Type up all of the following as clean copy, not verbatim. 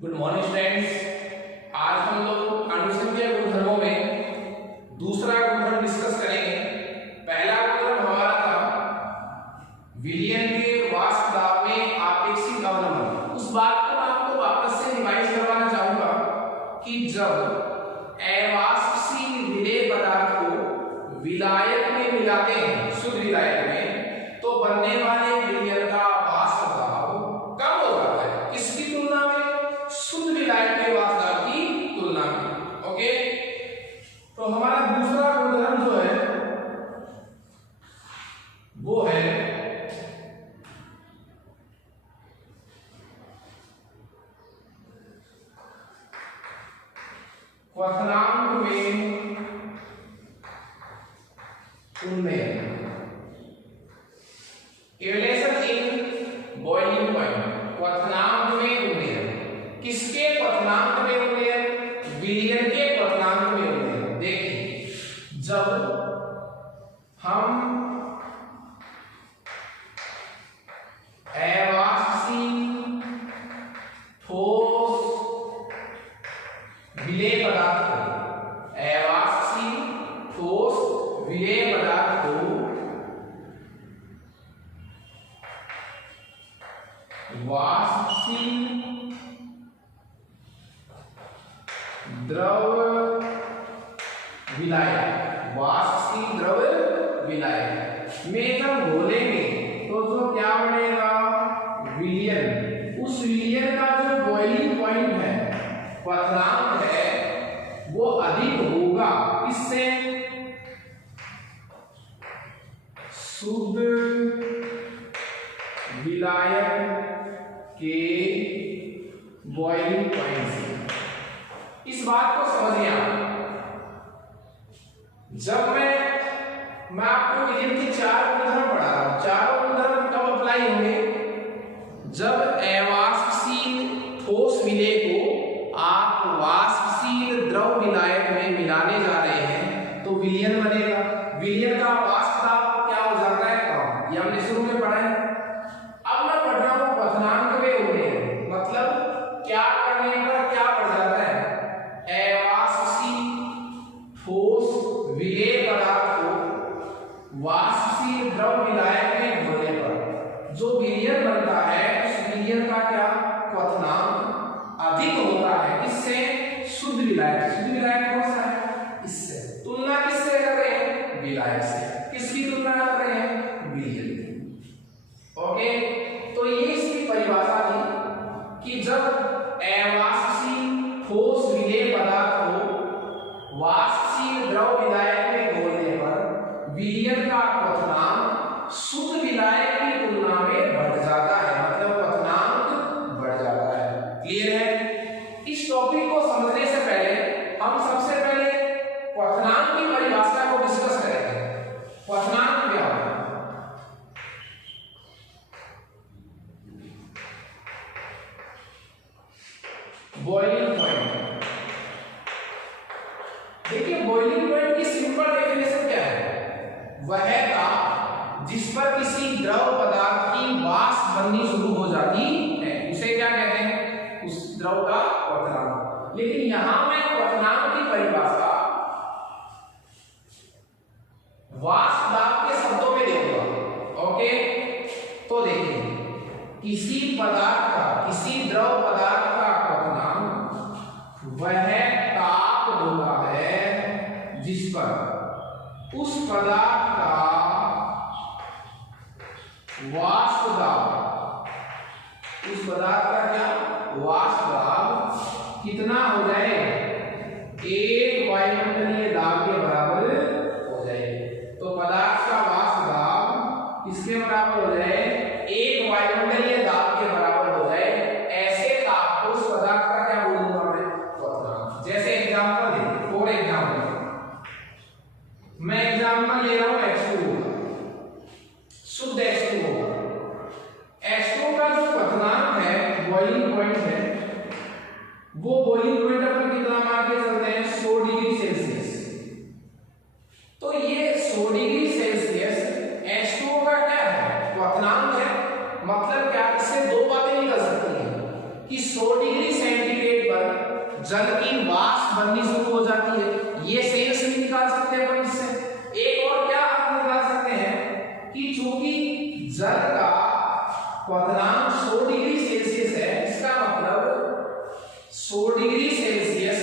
Good morning students. आज हम लोग अणुसंख्या गुणधर्मों में दूसरा गुणधर्म डिस्कस करेंगे। पहला गुणधर्म हमारा था विलियम के वाष्प दाब में आपेक्षिक अवलंबन। उस बात को मैं आपको वापस से रिवाइज करवाना चाहूंगा कि जब अवाष्पशील विलेय पदार्थ को विलायक में मिलाते हैं, शुद्ध विलायक में, तो बनने वाले विलयन का वाष्प दाब कम हो जाता है। किसकी तुलना में? शुद्ध विलायक के वाष्प दाब की तुलना में। ओके, तो हमारा दूसरा गुणधर्म जो है वो है क्वथनांक में उन्नयन, एवलेशन इन बॉइलिंग पॉइंट। क्वथनांक में उन्नयन, किसके क्वथनांक में उन्नयन? विलयन के क्वथनांक में उन्नयन। देखिए, जब हम अवाष्पशील ठोस विलेय पदार्थ को, अवाष्पशील ठोस विलेय पदार्थ को वाष्पशील द्रव विलायक, वाष्पशील द्रव विलायक में जब घोलेंगे तो जो क्या बनेगा? विलयन। उस विलयन का जो बॉइलिंग पॉइंट है, क्वथनांक है, वो अधिक होगा। इससे शुद्ध विलायक के बॉइलिंग पॉइंट से। इस बात को समझिए आप। जब मैं आपको विलयन के चार गुणधर्म पढ़ा रहा हूं, चारों गुणधर्म कब अप्लाई होंगे? जब अवाष्पशील ठोस विलेय को आप वाष्पशील द्रव विलायक में मिलाने जा रहे हैं तो विलयन बनेगा। विलयन का वाष्प दाब क्या हो जाता है? कम। ये हमने शुरू में पढ़ा है। अब मैं पढ़ रहा हूं क्वथनांक में उन्नयन, मतलब क्या करने पर क्या बढ़ जाता है? अवाष्पशील ठोस विलेय पदार्थ को वाष्पशील द्रव विलायक में घोलने पर जो विलयन बनता है, उस विलयन का क्या क्वथनांक अधिक होता है। इससे शुद्ध विलायक, शुद्ध विलायक कौन सा है? इससे। तुलना किससे कर रहे हैं? विलायक से। किसकी तुलना कर रहे हैं? विलयन की। ओके, तो ये इसकी परिभाषा थी कि जब अवाष्पशील ठोस विलेय पदार्थ को वाष्पशील द्रव विलायक में घोलने पर विलयन का क्वथनांक शुद्ध विलायक की तुलना में बढ़ जाता है, मतलब क्वथनांक बढ़ जाता है। क्लियर है? इस टॉपिक को समझने से पहले हम सबसे पहले क्वथनांक की परिभाषा को डिस्कस करेंगे। क्वथनांक क्या है? Boiling point. देखिए, बॉइलिंग पॉइंट की सिंपल डेफिनेशन क्या है? वह ताप जिस पर किसी द्रव पदार्थ की वाष्प बननी शुरू हो जाती है, उसे क्या कहते हैं? उस द्रव का क्वथनांक। लेकिन यहां मैं क्वथनांक की परिभाषा वाष्प दाब के शब्दों में दूंगा। ओके, तो देखिए, किसी पदार्थ का, किसी द्रव पदार्थ का क्वथनांक वह ताप होता है जिस पर उस पदार्थ का वाष्प दाब, उस पदार्थ का क्या वाष्प दाब कितना हो जाए? 1 वायुमंडलीय दाब के बराबर हो जाए। तो पदार्थ का वाष्प दाब किसके बराबर हो जाए? 1 वायुमंडलीय दाब के बराबर हो जाए। ऐसे ताप को उस पदार्थ का क्या बोलूंगा मैं? क्वथनांक। जैसे एग्जांपल देखिए, फॉर एग्जांपल मैं एग्जांपल ले रहा हूं H2O, शुद्ध H2O। H2O का जो क्वथनांक है, बॉइलिंग पॉइंट है, वो बॉइलिंग पॉइंट अपन कितना मान के चलते हैं? 100 डिग्री सेल्सियस। तो ये 100 डिग्री सेल्सियस H2O का क्या है? क्वथनांक है। मतलब क्या? इससे दो बातें निकल सकती हैं कि 100 डिग्री सेंटीग्रेड जल की वाष्प बननी शुरू हो जाती है। ये सेंस भी निकाल सकते हैं अपन इससे। एक और क्या आप निकाल सकते हैं कि चूंकि जल का क्वथनांक 100 डिग्री सेल्सियस है, इसका मतलब 100 डिग्री सेल्सियस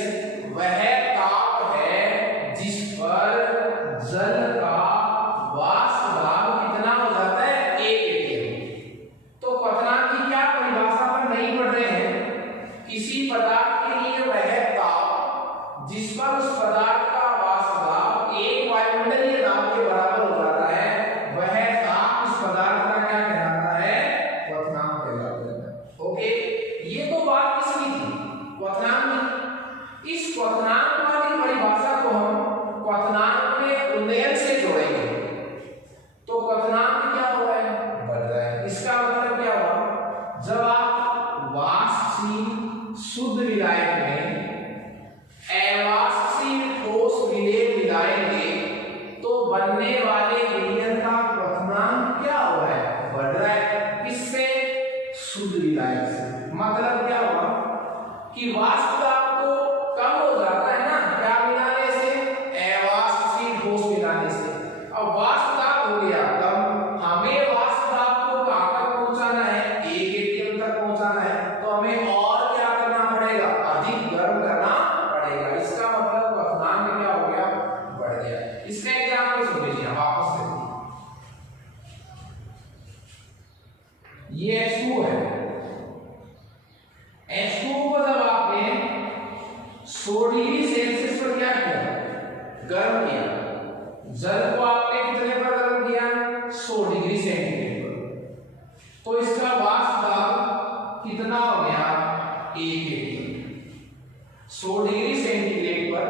वह ताप है जिस पर जल का वाष्प दाब कितना हो जाता है, 1 atm। तो क्वथनांक की क्या परिभाषा पर नहीं पढ़ रहे हैं, किसी पदार्थ के लिए वह ताप जिस पर उस पदार्थ का वाष्प दाब 1 वायुमंडलीय दाब के बराबर हो जाता है, वह ताप उस पदार्थ का क्या कहलाता है, क्वथनांक कहलाता है। ओके, ये तो बात किसकी थी, क्वथनांक की। इस क्वथनांक वाली परिभाषा को हम क्वथनांक में उन्नयन से जोड़ेंगे तो क्वथनांक क्या हो रहा है, बढ़ रहा है। इसका मतलब क्या हुआ, जब आप वाष्पशील शुद्ध विलायक में अवाष्पशील ठोस विलेय मिलाएंगे तो बनने वाले विलयन का क्वथनांक क्या हो रहा है, बढ़ रहा है। किससे, शुद्ध विलायक से। मतलब क्या हुआ कि वाष्प दाब तो कम हो जाता है ना, क्या मिलाने से, अवाष्पशील ठोस मिलाने से। अब वाष्प दाब हो गया कम, हमें वाष्प दाब को कहां तक पहुंचाना है, 1 atm तक पहुंचाना है, तो हमें और क्या करना पड़ेगा, अधिक गर्म करना पड़ेगा। इसका मतलब क्वथनांक क्या हो गया, बढ़ गया। इसका एग्जांपल सुन लीजिए वापस से। ये H2 है, H2 को जब आपने 100 डिग्री सेल्सियस पर क्या किया, गर्म किया, जल को आपने कितने पर गर्म किया, 100 डिग्री सेंटीग्रेड पर, तो इसका वाष्प दाब कितना हो गया, 1 atm। 100 डिग्री सेंटीग्रेड पर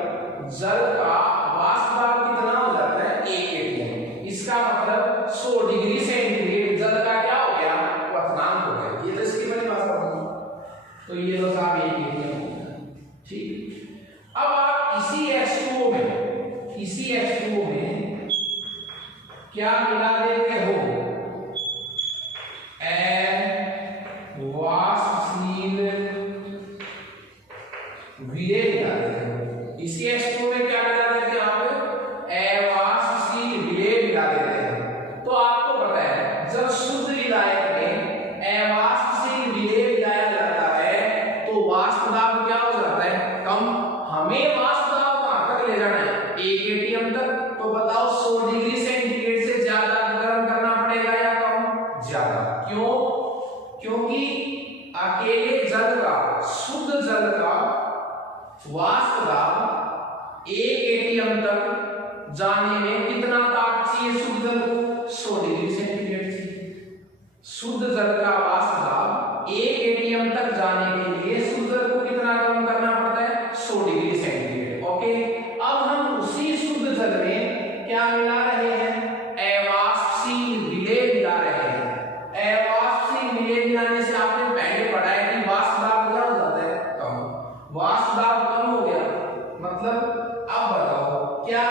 जल का वाष्प दाब कितना हो जाता है, 1 atm। इसका मतलब 100 डिग्री सेंटीग्रेड जल का क्या हो गया, क्वथनांक हो गया। ये तो इसकी परिभाषा होगी, तो ये तो साहब 1 atm हो गया। ठीक, अब आप इसी H2O में क्या मिला देते हो, वाष्पशील विलेय मिला देते हो। इसी H2O में क्या मिला देते हैं आप, अवाष्पशील विलेय मिला देते हैं। तो आपको पता है जब शुद्ध विलायक में अवाष्पशील विलेय मिलाया जाता है तो वाष्प दाब क्या हो जाता है, कम। हमें वाष्प दाब कहां तक ले जाना है, 1 atm तक। तो बताओ 100 डिग्री सेंटीग्रेड से ज्यादा गर्म करना पड़ेगा या कम, ज्यादा। क्यों, क्योंकि अकेले जल का, शुद्ध जल का वाष्प दाब 1 atm तक जाने में कितना ताप चाहिए, शुद्ध जल को 100 डिग्री सेंटीग्रेड चाहिए। शुद्ध जल का वाष्प दाब 1 atm तक जाने के लिए शुद्ध जल को कितना गर्म करना पड़ता है, 100 डिग्री सेंटीग्रेड। ओके, अब हम उसी शुद्ध जल में क्या मिला रहे हैं, अवाष्पशील विलेय मिला रहे हैं। अवाष्पशील विलेय मिलाने से आपने पहले पढ़ा है कि वाष्प दाब क्या हो जाता है, कम। वाष्प दाब कम हो गया, मतलब अब बताओ क्या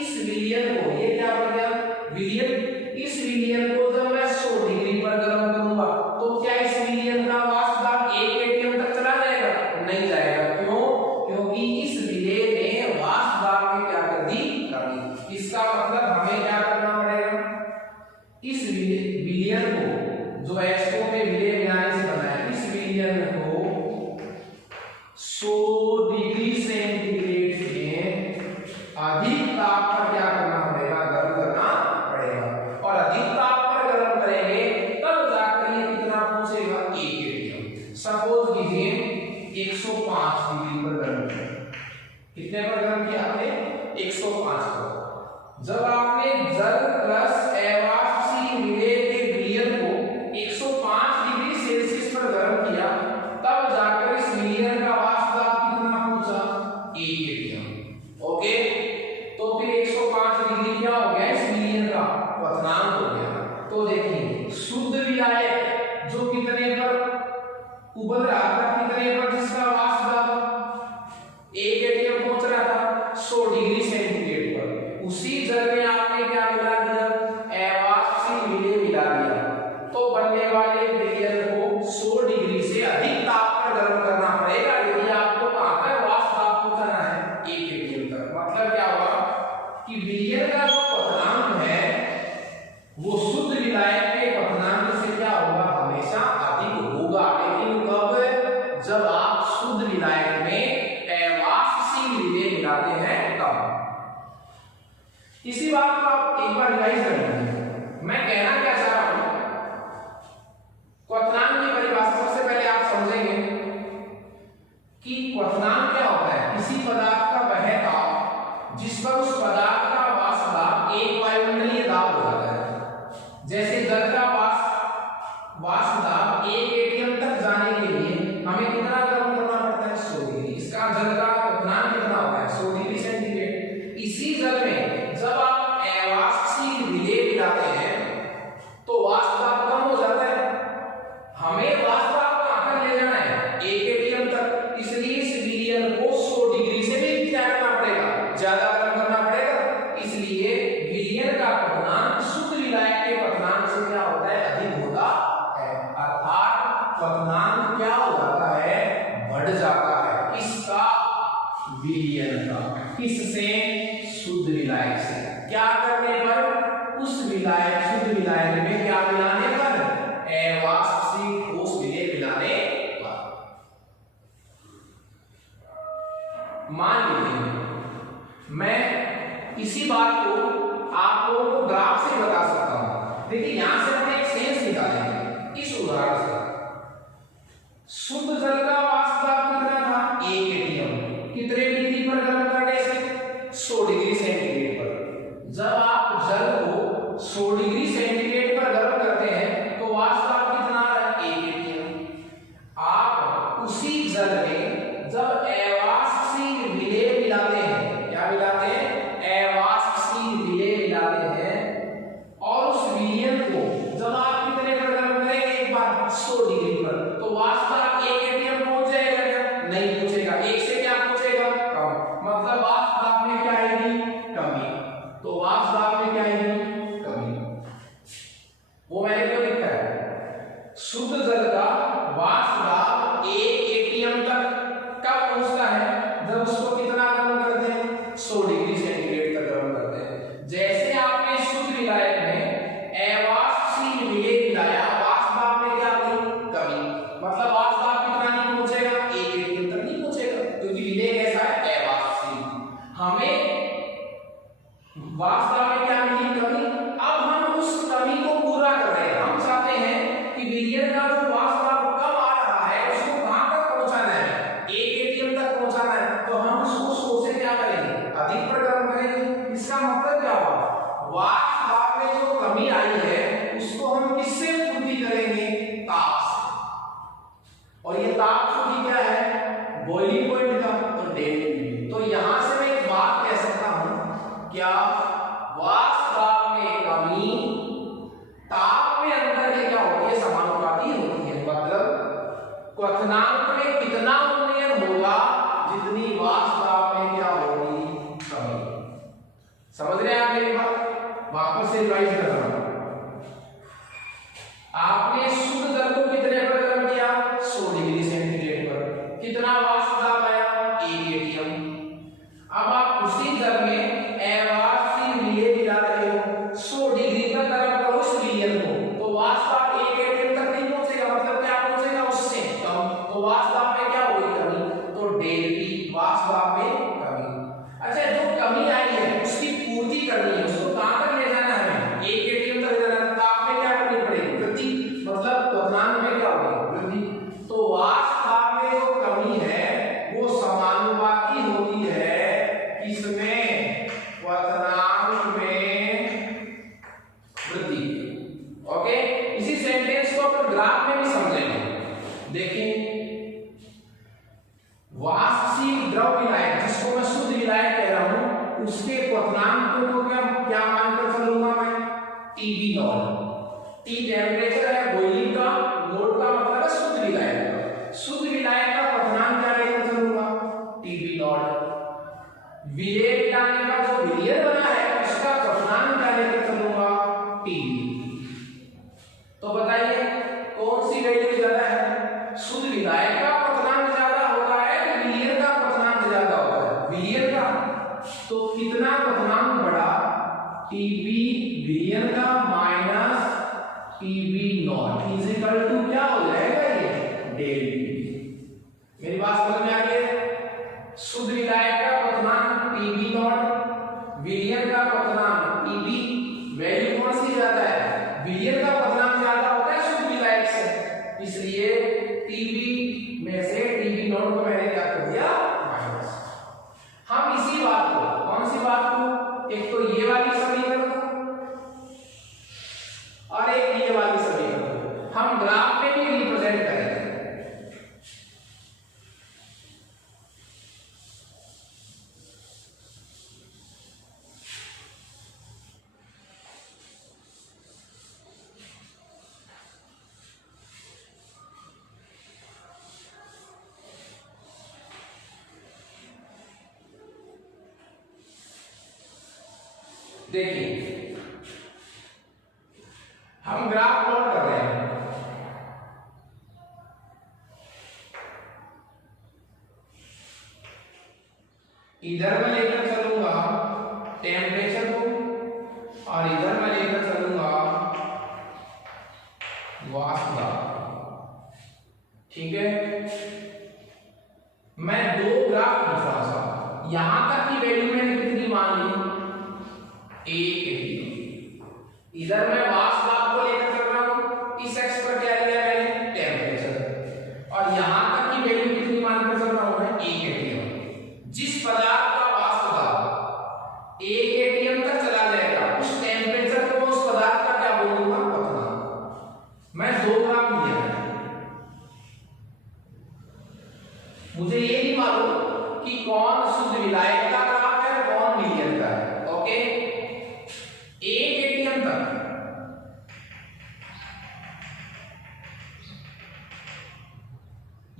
इस विलयन को, ये क्या बन गया, विलयन, इस विलयन को जब मैं 100 डिग्री पर गर्म करूंगा तो क्या इस विलयन का वाष्प दाब 1 atm तक चला जाएगा, नहीं जाएगा। क्यों, क्योंकि इस विलेय ने वाष्प दाब में क्या कर दी, कमी। इसका मतलब हमें क्या करना पड़ेगा, इस विलयन को जो H2O में विलेय मिलाने से बना है, इस विलयन को 100 डिग्री सेंटीग्रेड से अधिक ताप पर क्या करना पड़ेगा, गर्म करना पड़ेगा। और अधिक ताप पर गर्म करेंगे तब जाकर ये कितना पहुंचेगा, 1 atm। सपोज कीजिए 105 डिग्री पर गर्म किया, कितने पर गर्म किया आपने, 105 पर। जब आपने जल प्लस अवाष्पशील विलेय के विलयन को 105 डिग्री सेल्सियस पर गर्म किया, तब जाकर इस विलयन का वाष्प दाब कितना पहुंचा, 1 atm। ओके, तो फिर 105 डिग्री क्या हो गया, इस विलयन का क्वथनांक हो गया। तो देखिए शुद्ध विलायक जो कितने पर उबल रहा था, कितने पर, जिसका वाष्प दाब 1 atm पहुंच रहा था 100 डिग्री सेंटीग्रेड पर, उसी जल में आपने क्या मिला दिया, अवाष्प जब आप शुद्ध विलायक में अवाष्पशील विलेय मिलाते हैं तब। इसी बात को आप एक बार रिवाइज कर लीजिए। मैं कहना क्या चाह रहा हूं, क्वथनांक की परिभाषा सबसे पहले आप समझेंगे कि क्वथनांक क्या होता है। किसी पदार्थ का वह ताप जिस पर उस पदार्थ का वाष्प दाब एक वायुमंडलीय दाब हो जाता है। जैसे जल का वाष्प दाब 1 atm तक जाने के लिए हमें कितना गर्म करना पड़ता है, 100 डिग्री। इसका जल का क्वथनांक कितना होता है, 100 डिग्री सेंटीग्रेड। इसी जल में जब आप अवाष्पशील विलेय मिलाते हैं तो वाष्प दाब कम हो जाता है। हमें वाष्प दाब कहां तक ले जाना है, 1 atm तक। इसलिए इस विलयन को 100 डिग्री से भी क्या करना पड़ेगा, ज्यादा गर्म करना पड़ेगा। इसलिए विलयन का क्वथनांक शुद्ध विलायक के क्वथनांक से क्या होता है, अधिक होता है। अर्थात क्वथनांक क्या हो जाता है, बढ़ जाता है। किसका, विलयन का। किससे, शुद्ध विलायक से। क्या करने पर, उस विलायक शुद्ध विलायक में क्या मिलाने पर, अवाष्पशील ठोस विलेय मिलाने पर। मान लीजिए मैं इसी बात को आप लोगों को ग्राफ से बता सकता हूं। देखिए यहां से हम एक सेंस निकालेंगे इस उदाहरण से। शुद्ध जल का वाष्प दाब कितना था, 1 atm। कितने डिग्री पर गर्म करने से, 100 डिग्री सेंटीग्रेड पर। जब आप जल को 100 डिग्री सेंटीग्रेड पर गर्म करते हैं तो वाष्प दाब कितना आ रहा है, 1 atm। आप उसी जल में जब अवाष्पशील विलेय मिलाते हैं, क्या मिलाते हैं, अवाष्पशील विलेय मिलाते हैं, और उस विलयन को जब आप कितने पर गर्म करेंगे, एक बार 100 डिग्री पर, तो वाष्प दाब 1 atm पहुंच जाएगा क्या, नहीं पहुंचेगा। 1 से क्या पहुंचेगा, कम। मतलब वाष्प दाब में क्या आएगी, कमी। तो वाष्प दाब में क्या आएगी, कमी। वो मैंने क्यों लिखा है, शुद्ध जल का वाष्प दाब 1 atm तक कब पहुंचता है, जब उसको कितना गर्म करते हैं, 100 डिग्री सेंटीग्रेड तक गर्म करते हैं। जैसे आपने शुद्ध विलायक में अवाष्पशील विलेय मिलाया, वाष्प दाब में क्या हुई, कमी। मतलब वाष्प दाब कितना नहीं पहुंचेगा, 1 atm तक नहीं पहुंचेगा, क्योंकि विलेय कैसा है, अवाष्पशील। हमें वाष्प दाब में क्या मिली, कमी। अब हम उस कमी को पूरा कर रहे हैं। हम चाहते हैं कि विलयन का जो वाष्प दाब कम आ रहा है उसको कहां तक पहुंचाना है, 1 atm तक पहुंचाना है। तो हम उसको 100 से क्या करेंगे, अधिक पर गर्म करेंगे। इसका मतलब क्या हुआ, वाष्प दाब में जो कमी आई है उसको हम किससे पूर्ति करेंगे, ताप से। और ये ताप शुद्धि क्या है, बॉइलिंग पॉइंट का, तो डेल्टा। तो यहां से मैं एक बात कह सकता हूं, क्या वाष्प दाब में कमी ताप में अंतर की क्या होती है, समानुपाती होती है। मतलब क्वथनांक में कितना उन्नयन होगा, जितनी वाष्प दाब में क्या होगी, कमी। समझ रहे हैं आप मेरी बात, वापस से रिवाइज कर रहा हूं। आपने शुद्ध जल को कितने पर गर्म किया, 100 डिग्री सेंटीग्रेड पर। कितना वाष्प दाब आया, 1 atm। अब आप उसी जल में अवाष्पशील विलेय मिला रहे हो, 100 डिग्री पर गर्म करो उस विलयन को, तो वाष्प दाब 1 atm तक नहीं पहुंचेगा। मतलब क्या पहुंचेगा, उससे कम। तो वाष्प दाब में क्या होगी, कमी। तो डेल्टा, वाष्प दाब में कमी। अच्छा, जो कमी आई है उसकी पूर्ति करनी है, उसको कहां तक ले जाना है, 1 atm तक ले जाना है। ताप में क्या करनी पड़ेगी, वृद्धि। मतलब क्वथनांक में क्या होगी, वृद्धि। तो वाष्प दाब में जो कमी है वो समानुपाती होती है किसमें, क्वथनांक में वृद्धि। ओके, इसी सेंटेंस को अपन ग्राफ में भी समझेंगे। देखिए, वाष्पशील द्रव विलायक, जिसको मैं शुद्ध विलायक कह रहा हूं, उसके क्वथनांक को क्या मानकर चलूंगा मैं, TB0। T टेम्परेचर है बॉइलिंग का, नोट का मतलब है शुद्ध विलायक का। शुद्ध विलायक का क्वथनांक क्या लेकर चलूंगा, TB0। विलेय मिलाने का जो विलयन बना है उसका क्वथनांक क्या लेकर चलूंगा, TB। तो बताइए कौन सी वैल्यू ज्यादा है, शुद्ध विलायक का क्वथनांक ज्यादा होता है कि विलयन का क्वथनांक ज्यादा होता है, विलयन का। तो कितना क्वथनांक बढ़ा, TB विलयन का minus TB0 is equal to क्या हो जाएगा, ये डेल्टा। बात समझ में आ रही है? शुद्ध विलायक का क्वथनांक Pb नॉट, विलयन का क्वथनांक Pb, वैल्यू कौन सी ज्यादा है? विलयन का क्वथनांक ज्यादा होता है शुद्ध विलायक से, इसलिए Pb में से Pb नॉट को मैंने क्या कर दिया? माइनस। हम इसी बात को, कौन सी बात को? एक तो ये वाली समीकरण और एक ये वाली समीकरण हम ग्राफ में भी रिप्रेजेंट करेंगे। देखिए हम ग्राफ प्लॉट कर रहे हैं, इधर मैं लेकर चलूंगा टेम्परेचर को और इधर मैं लेकर चलूंगा वाष्प दाब। ठीक है, मैं दो ग्राफ खींच रहा था, यहां तक की वैल्यू मैंने कितनी मान ली? 1 atm। इधर मैं वाष्प दाब को लेकर चल रहा हूं, इस एक्स पर क्या लिया मैंने? टेम्परेचर, और यहां तक की वैल्यू कितनी मानकर चल रहा हूं मैं? 1 atm। जिस पदार्थ का वाष्प दाब 1 atm तक चला जाएगा, उस टेम्परेचर को मैं उस पदार्थ का क्या बोलूंगा? क्वथनांक। मैं दो ग्राफ लिया है, मुझे ये नहीं मालूम कि कौन शुद्ध विलायक का ग्राफ है, कौन विलयन का है। ओके, 1 atm तक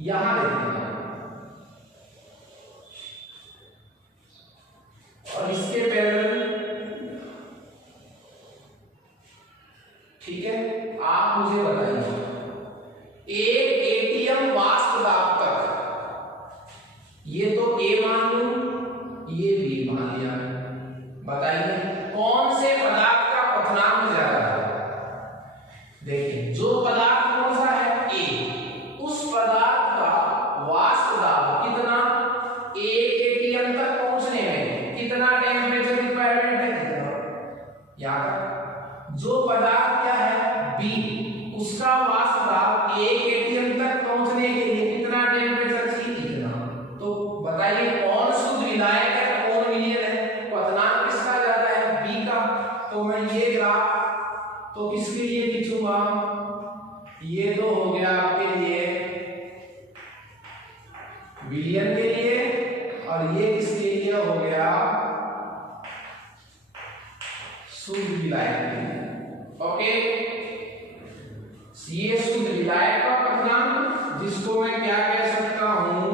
यहां देखिए, और इसके पैरेलल। ठीक है, आप मुझे बताइए 1 atm वाष्प दाब तक, ये तो A मान लूं, ये B मान लिया, बताइए कौन से पदार्थ का क्वथनांक ज्यादा है? देखिए जो पदार्थ कौन सा है? A, उस पदार्थ का वाष्प दाब कितना? 1 atm तक पहुंचने में कितना टेम्परेचर रिक्वायरमेंट है? कितना? याद, जो पदार्थ क्या है? B, उसका वाष्प दाब 1 atm तक पहुंचने के लिए कितना टेम्परेचर चाहिए? इतना। तो बताइए कौन शुद्ध विलायक है, कौन विलयन है? क्वथनांक किसका ज्यादा है? B का। तो मैं ये ग्राफ तो किसके लिए खींचूंगा? ये तो हो गया आपके लिए विलयन के लिए, और ये किसके लिए हो गया? शुद्ध विलायक के लिए। ओके, ये शुद्ध विलायक का क्वथनांक, जिसको मैं क्या कह सकता हूं?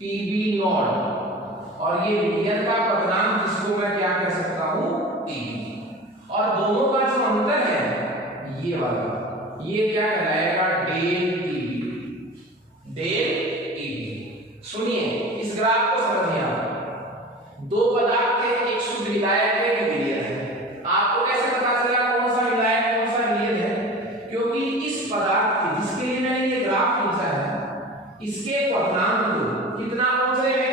Pb नॉट, और ये विलयन का क्वथनांक, जिसको मैं क्या कह सकता हूं? Pb। और दोनों का जो अंतर है ये वाला, ये क्या कहलाएगा? Del Pb, del Pb। सुनिए इस ग्राफ को समझिए आप, दो पदार्थ थे, एक शुद्ध विलायक है, एक विलयन है। आपको कैसे पता चला कौन सा विलायक कौन सा विलयन है? क्योंकि इस पदार्थ के, जिसके लिए मैंने ये ग्राफ खींचा है, इसके क्वथनांक को कितना पहुंचने में?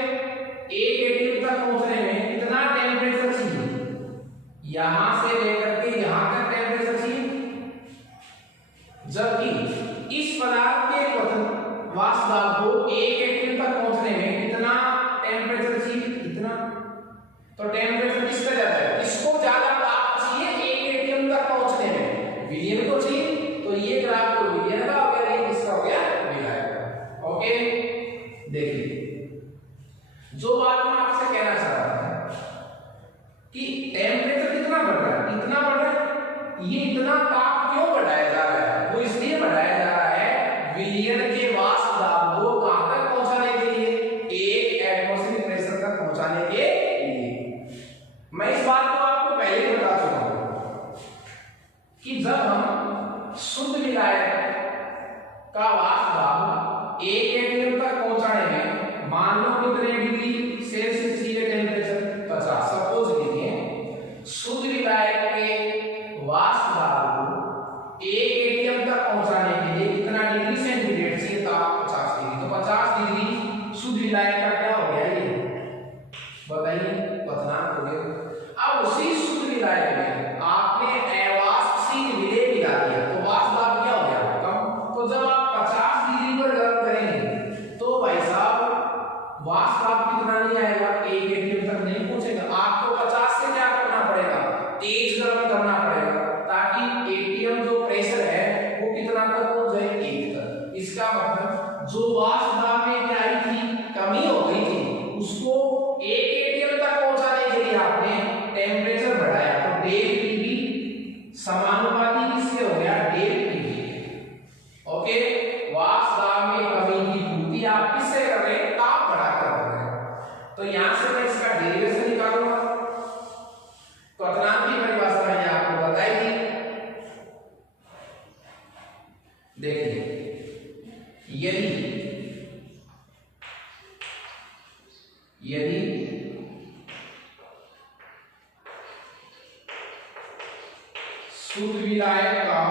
1 atm तक पहुंचने में कितना टेम्परेचर चाहिए? यहां से लेकर के यहां तक टेम्परेचर चाहिए, जबकि इस पदार्थ के वाष्प दाब को 1 atm तक पहुंचने में कितना टेम्परेचर चाहिए? इतना। तो टेम्परेचर किसका ज्यादा है? इसको ज्यादा ताप चाहिए 1 atm तक पहुंचने में, विलयन को चाहिए। तो ये ग्राफ को विलयन का हो गया, ये किसका हो गया? विलायक का। ओके, देखिए जो बात मैं आपसे कहना चाह रहा था कि टेम्परेचर कितना बढ़ रहा है, इतना बढ़ रहा है, ये इतना ताप क्यों बढ़ाया जा रहा है? वो इसलिए बढ़ाया जा रहा है विलयन के वाष्प दाब को कहां तक पहुंचाने के लिए? 1 एटमॉस्फेरिक प्रेशर तक पहुंचाने के लिए। मैं इस बात को आपको पहले ही बता चुका हूं कि जब हम शुद्ध विलायक का वाष्प दाब 1 atm तक पहुंचाने में मान लो कितने डिग्री सेल्सियस चाहिए टेम्परेचर? 50। सपोज लीजिए शुद्ध विलायक के वाष्प दाब को 1 atm तक पहुंचाने के लिए कितना डिग्री सेंटीग्रेड चाहिए? ताप 50 डिग्री वाष्प दाब कितना नहीं आएगा, 1 atm तक नहीं पहुंचेगा। आपको 50 से क्या करना पड़ेगा, तेज गर्म करना पड़ेगा, ताकि एटीएम जो प्रेशर है वो कितना तक पहुंच जाए, 1 तक। इसका मतलब जो वाष्प दाब में क्या आई थी, कमी हो गई थी, उसको 1 atm तक पहुंचाने के लिए आपने टेम्परेचर बढ़ाया, तो डेल टीबी समानुपाती किससे हो गया, डेल टीबी। ओके, वाष्प दाब में कमी की पूर्ति आप किससे कर रहे हैं, ताप बढ़ाकर कर रहे हैं। तो यहां से मैं इसका डेरिवेशन निकालूंगा। क्वथनांक की परिभाषा मैंने आपको बताई थी। देखिए, यदि शुद्ध विलायक का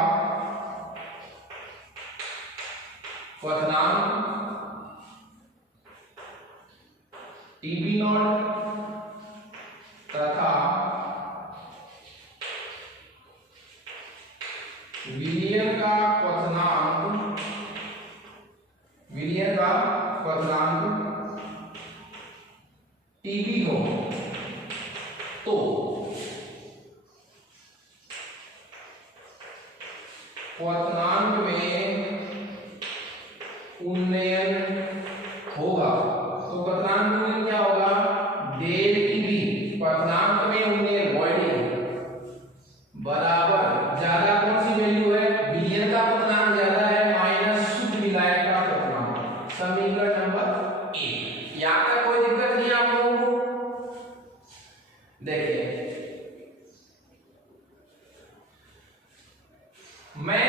क्वथनांक टीबी नॉट तथा विलयन का क्वथनांक टीबी हो, तो क्वथनांक में उन्नयन होगा। तो क्वथनांक में उन्नयन क्या होगा, डेल टीबी, क्वथनांक में उन्नयन वॉइडिंग बराबर, ज्यादा कौन सी वैल्यू है, विलयन का क्वथनांक ज्यादा है माइनस शुद्ध विलायक का क्वथनांक। समीकरण नंबर 1। यहां तक कोई दिक्कत नहीं आप लोगों को। देखिए, मैं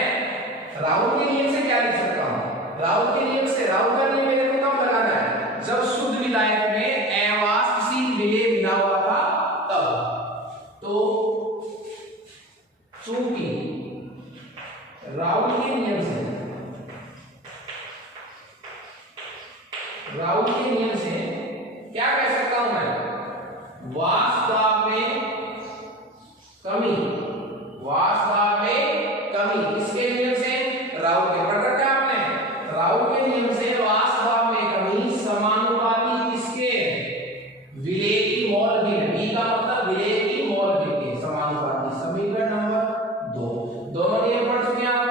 राउल के नियम से क्या लिख सकता हूं, राउल के नियम से, राउल का नियम मेरे को कब लगाना है, जब शुद्ध विलायक में अवाष्पशील विलेय मिला हुआ था तब। तो चूंकि राउल के नियम से क्या कह सकता हूं मैं, वाष्प दाब में कमी, किसके नियम से, राउल के, पढ़ रखा है आपने, राउल के नियम से वाष्प दाब में कमी समानुपाती किसके, विलेय की मोल भिन्न, V का मतलब विलेय की मोल भिन्न के समानुपाती। समीकरण नंबर 2। दोनों नियम पढ़ चुके हैं आप।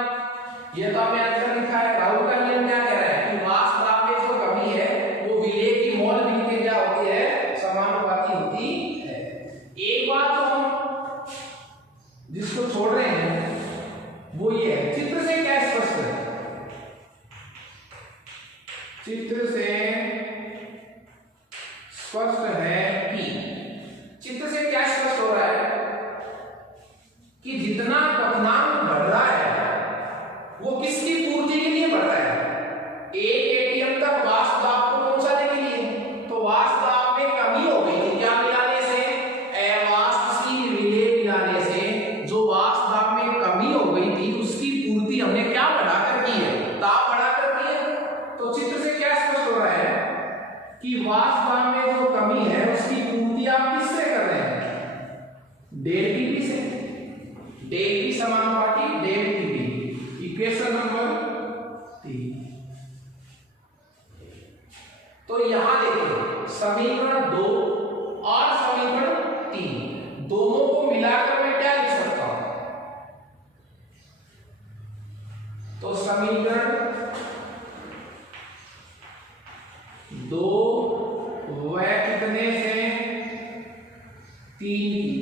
ये तो आपने आंसर लिखा है। राउल का नियम क्या कह रहा है कि वाष्प दाब में जो कमी है वो विलेय की मोल भिन्न के क्या होती है, समानुपाती होती है। एक बात तो हम जिसको छोड़ रहे हैं वो ये है, चित्र से क्या स्पष्ट है, चित्र से स्पष्ट है कि, चित्र से क्या स्पष्ट हो रहा है कि जितना क्वथनांक बढ़ रहा है वो किसकी पूर्ति के लिए बढ़ रहा है, 1 atm तक वाष्प दाब को पहुंचाने के लिए। तो वाष्प दाब में कमी हो गई थी, क्या मिलाने से, अवाष्पशील विलेय मिलाने से जो वाष्प दाब में कमी हो गई थी उसकी पूर्ति हमने क्या बढ़ाकर की है, ताप बढ़ाकर की है। तो चित्र से क्या स्पष्ट हो रहा है कि वाष्प दाब में जो कमी है उसकी पूर्ति आप किससे कर रहे हैं, डेल टीबी से, डेल टी समानुपाती डेल टीबी। Equation number 3। तो यहां देखिए, समीकरण 2 और समीकरण 3 दोनों को मिलाकर मैं क्या लिख सकता हूं, तो समीकरण 2 वह कितने से, 3 की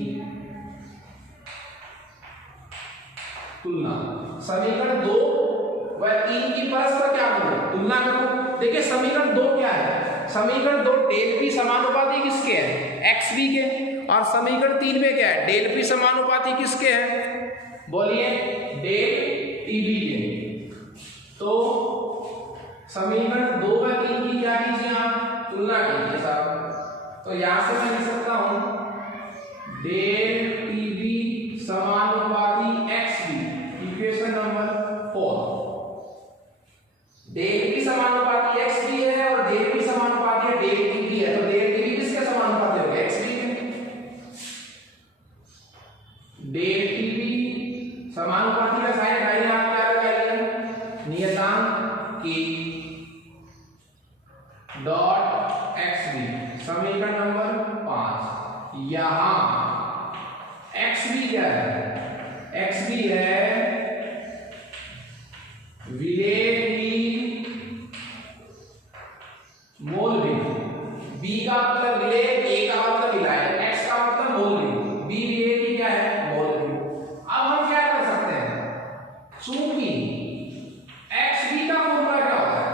तुलना, समीकरण 2 व 3 की परस्पर क्या करूं, तुलना करूं। देखिए समीकरण 2 क्या है, समीकरण 2 डेल पी समानुपाती किसके है, एक्स बी के, और समीकरण 3 में क्या है, डेल पी समानुपाती किसके है, बोलिए, डेल टीबी के। तो समीकरण 2 व 3 की क्या कीजिए आप, तुलना कीजिए साहब। तो यहां से मैं लिख सकता हूं डेल टीबी समानुपाती x B, equation number 4। Del P समानुपाती एक्स बी है और डेल पी समानुपाती है डेल टीबी है, तो डेल टीबी किसके समानुपाती होगा, एक्स बी के। डेल टीबी समानुपाती का साइन राइट आप क्या लगा लिया, नियतांक के डॉट समीकरण नंबर 5। यहां x भी क्या है, x भी है विलेय की मोल विधि। b का मतलब विलेय, a का मतलब विलायक, x का मतलब मोल विधि, b विलेय की क्या है, मोल विधि। अब हम क्या कर सकते हैं, चूंकि xb का फॉर्मूला क्या होता है,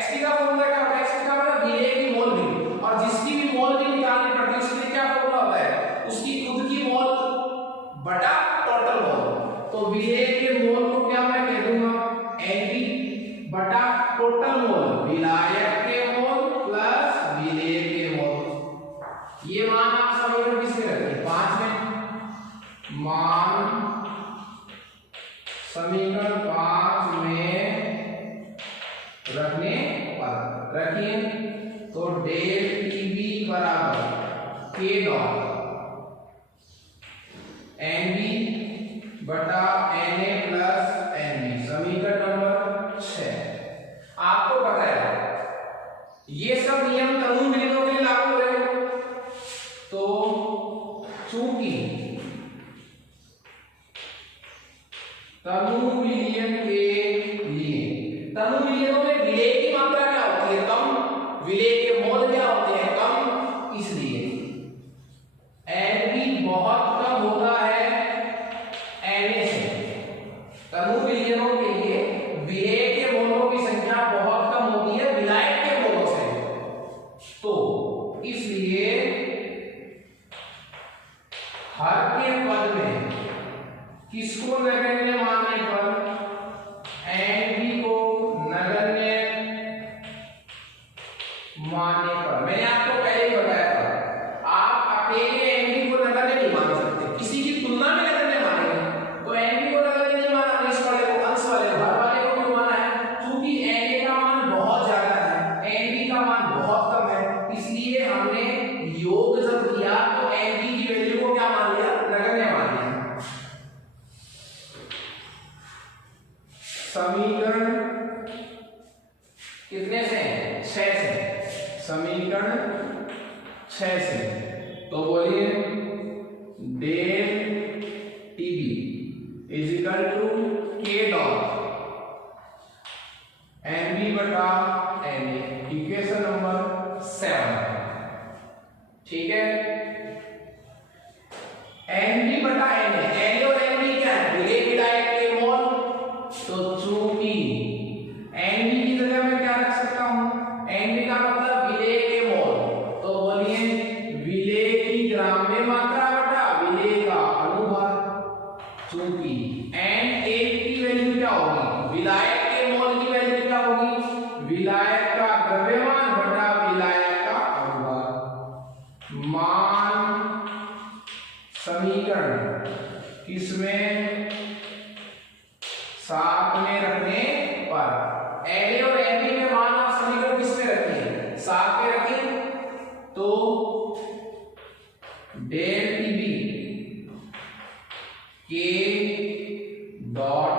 xb का फॉर्मूला क्या होता है, xb का मतलब विलेय की मोल विधि, और जिसकी भी मोल विधि निकालनी पड़ती है उसके लिए क्या फॉर्मूला होता है, उसकी खुद की मोल बटा टोटल मोल। तो विलेय के मोल को क्या मैं कह दूंगा, Nb बटा टोटल मोल, विलायक के मोल प्लस विलेय के मोल। ये मान आप समीकरण किसमें रखिए, 5 में। मान समीकरण 5 में रखने पर रखिए तो डेल टीबी बराबर के डॉट Nb बटा Na प्लस Nb, समीकरण नंबर 6। आपको पता है ये सब नियम तनु विलीनों के लिए लागू हो रहे हैं। तो चूंकि तनु विलीन के लिए, तनु विलीनों में विलेय की मात्रा क्या होती है, कम, विलेय के मोल क्या होते हैं, कम, इसलिए Nb बहुत कम होता है Na से। तनु विलीनों के लिए विलेय के मोलों की संख्या बहुत कम होती है विलायक के मोलों से। तो इसलिए हर के पद में किसको नगण्य मानने पर, Nb को नगण्य मानने पर, मैंने आपको पहले ही बताया था आप अकेले Nb को नगण्य नहीं मान सकते, किसी की तुलना में नगण्य मानेंगे। तो Nb को नगण्य नहीं माना, इस वाले को, अंश वाले को, हर वाले को क्यों माना है, क्योंकि Na का मान बहुत ज्यादा है, Nb का मान बहुत कम है, इसलिए हमने योग जब किया तो Nb की वैल्यू को क्या मान लिया, नगण्य मान लिया। समीकरण कितने से, 6 से, समीकरण 6 से। तो बोलिए del TB is equal to K dot Nb बटा Na, इक्वेशन नंबर 7। ठीक है, Nb बटा Na, Na और Nb क्या है, विलेय विलायक के मोल। तो चूंकि Nb की जगह मैं क्या रख सकता हूं, Nb का मतलब विलेय के मोल, तो बोलिए विलेय की ग्राम्य मात्रा बटा विलेय का अनुभार। चूंकि Na की वैल्यू क्या होगी, विलायक के मोल की वैल्यू क्या होगी, विलायक का द्रव्यमान बटा विलायक का अनुभार। मान समीकरण किसमें, 7 में रखने पर, Na और Nb में मान आप समीकरण किसमें रखिए, 7 में रखिए। तो डेल टीबी के dot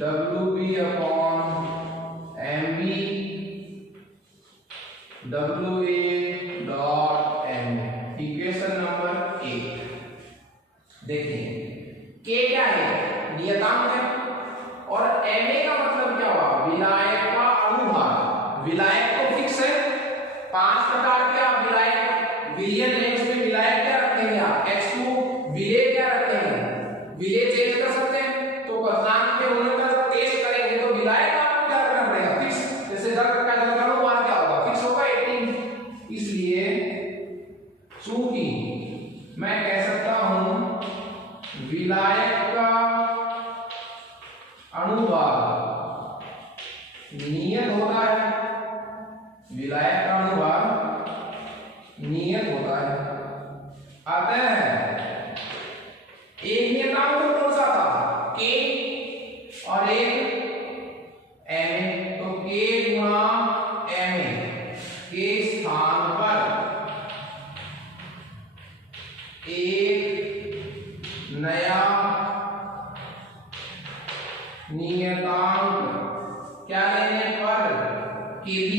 WB upon MB WA dot MA, equation number 1। देखिए K क्या है, नियतांक है, और Na का मतलब क्या हुआ, विलायक का अनुभार। विलायक तो फिक्स है, 5 प्रकार के आप विलायक विलियन है, उसमें विलायक क्या रखेंगे आप, X2 विलेय क्या रखेंगे, विलेय चेंज कर सकते हैं। तो क्वथनांक के होने का जब टेस्ट करेंगे तो विलायक आपको क्या करना पड़ेगा, फिक्स, जैसे दर्द का जल का अनुभार क्या होगा, फिक्स होगा 18। इसलिए चूंकि मैं कह सकता हूं विलायक का अनुभार नियत होता है, विलायक का अनुभार नियत होता है। अतः एक नियतांक तो कौन सा था, K, और एक Na। तो K गुणा Na के स्थान पर एक नया नियतांक क्या लेने पर, Kb,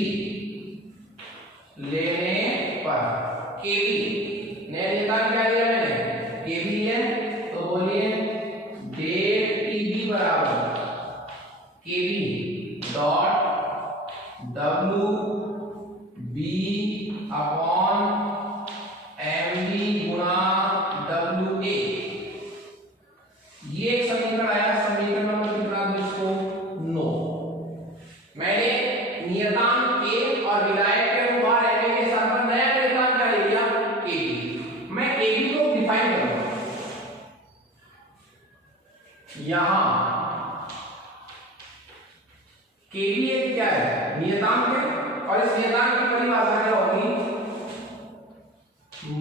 लेने पर केवी ने निकाल क्या लिया मैंने केवी लिया तो बोलिए डेट टीवी बराबर KV dot W B upon M B गुणा डब्ल्यू ए। ये एक समीकरण आया। समीकरण नंबर कितना दोस्तों 9। मैंने नियतांक ए और विलायक के अनुभार एम के साथ में नया नियतांक क्या ले लिया केवी। मैं केवी को डिफाइन करूंगा यहां। केवी एक क्या है नियतांक है और इस नियतांक की परिभाषा क्या होगी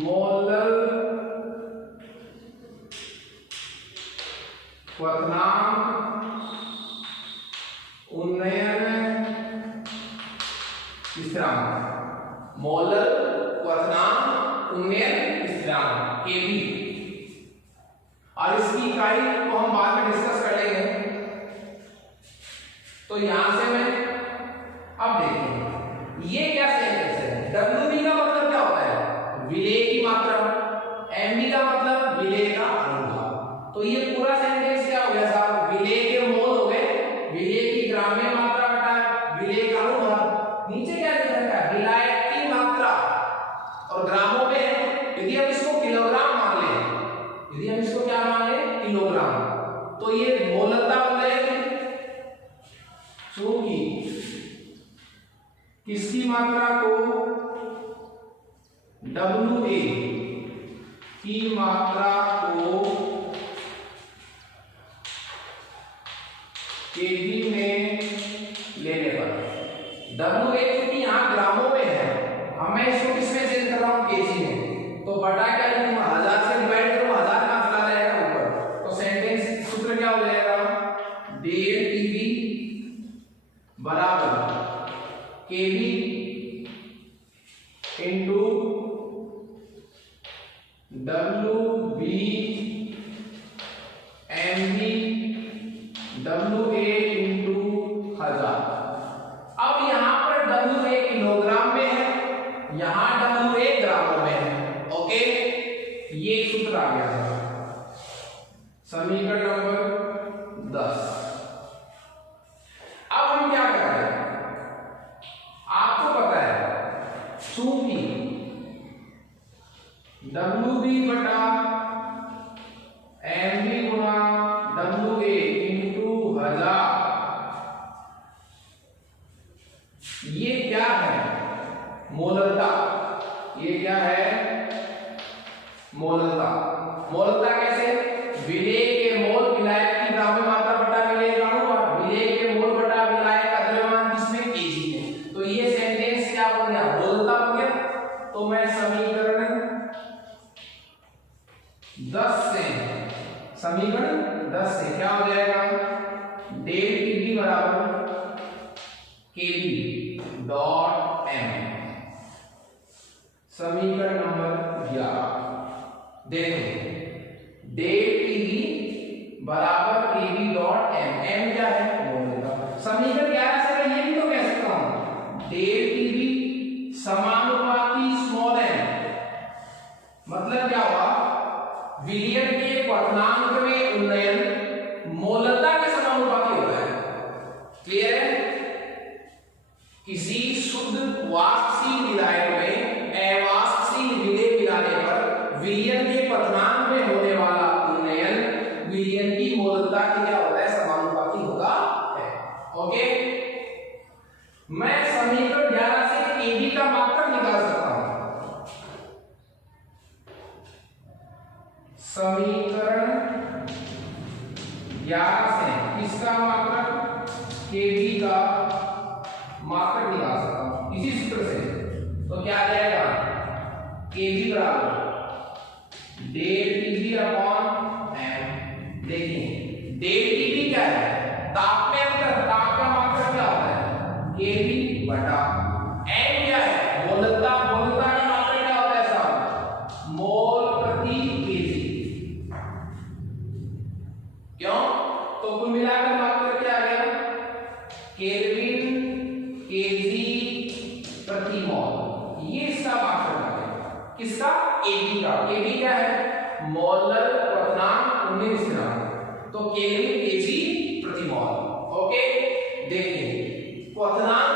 मोलर क्वथनांक उन्नयन स्थिरांक। मोलर क्वथनांक उन्नयन स्थिरांक केवी। और इसकी इकाई को हम बाद में डिस्कस कर लेंगे। तो यहां से मैं अब देखिए ये क्या सेंटेंस है। डब्ल्यूबी का मतलब क्या होता है विलेय की मात्रा, एमबी का मतलब विलेय का अनुभाग। तो ये पूरा सेंटेंस क्या हो गया साहब विलेय के मोल हो गए, विलेय की ग्राम्य मात्रा बटा विलेय का अनुभाग। नीचे क्या लिखा है विलायक की मात्रा और ग्रामों में है। यदि हम इसको किलोग्राम मान लें, यदि हम इसको क्या मान लें किलोग्राम, तो ये मोलता बन जाएगी क्योंकि किसकी मात्रा को WA की मात्रा को केवी में लेने पर WA क्योंकि यहां ग्रामों में है, मैं इसको किसमें चेंज कर रहा हूं केजी में, तो बटा क्या लिखूंगा 1000 से डिवाइड करूं 1000 का चला जाएगा ऊपर। तो सेंटेंस सूत्र क्या हो जाएगा डेढ़ टीवी बराबर KV into WB MB WA into 1000। अब यहां पर WA किलोग्राम में है, यहां WA ग्रामों में है। ओके ये एक सूत्र आ गया है। समीकरण नंबर 10। अब हम क्या कर रहे हैं आपको पता है चूंकि WB बटा MB गुणा WA इंटू 1000 ये क्या है मोलरता। ये क्या है मोलरता। मोलरता कैसे विलेय के मोल विलायक की ग्राम्य मात्रा बटा विलेय का अनुभाग, विलेय के मोल बटा विलायक का द्रव्यमान किसमें केजी में। तो ये सेंटेंस क्या बन गया मोलरता बन गया। तो मैं समीकरण 10 से क्या हो जाएगा डेढ़ टीवी बराबर केवी डॉट एम। समीकरण नंबर 11 देखो डेढ़ टीवी बराबर केवी डॉट एम। एम क्या है मोलरता। समीकरण 11 से मैं ये भी तो कह सकता हूं डेढ़ टीवी समानुपाती स्मॉल एम। मतलब क्या हुआ विलयन के क्वथनांक में उन्नयन मोलरता के समानुपाती होता है। क्लियर है। किसी शुद्ध वाष्पशील विलायक में अवाष्पशील विलेय मिलाने पर विलयन के क्वथनांक में होने वाला उन्नयन विलयन की मोलरता के क्या होता है समानुपाती होता है। ओके मैं समीकरण 11 से केवी का मात्रक निकाल सकता हूं। समीकरण 11 से किसका मात्रक केवी का मात्रक निकाल सकता हूं इसी सूत्र से। तो क्या आ जाएगा केवी बराबर डेढ़ टीवी अपॉन एम। देखिए डेढ़ टीवी क्या है ताप में अंतर, ताप का मात्रक क्या होता है केवी बटा एम क्या है मोलरता। मोलरता का मात्रक क्या होता है साहब मोल प्रति केजी। क्यों तो कुल मिलाकर मात्रक क्या आ गया केल्विन केजी प्रति मोल। ये इसका मात्रक है, किसका? Ab का। Ab क्या है? मोलर क्वथनांक उन्हें स्थिरांक, तो केल्विन Ag प्रति मोल। ओके, देखिए क्वथनांक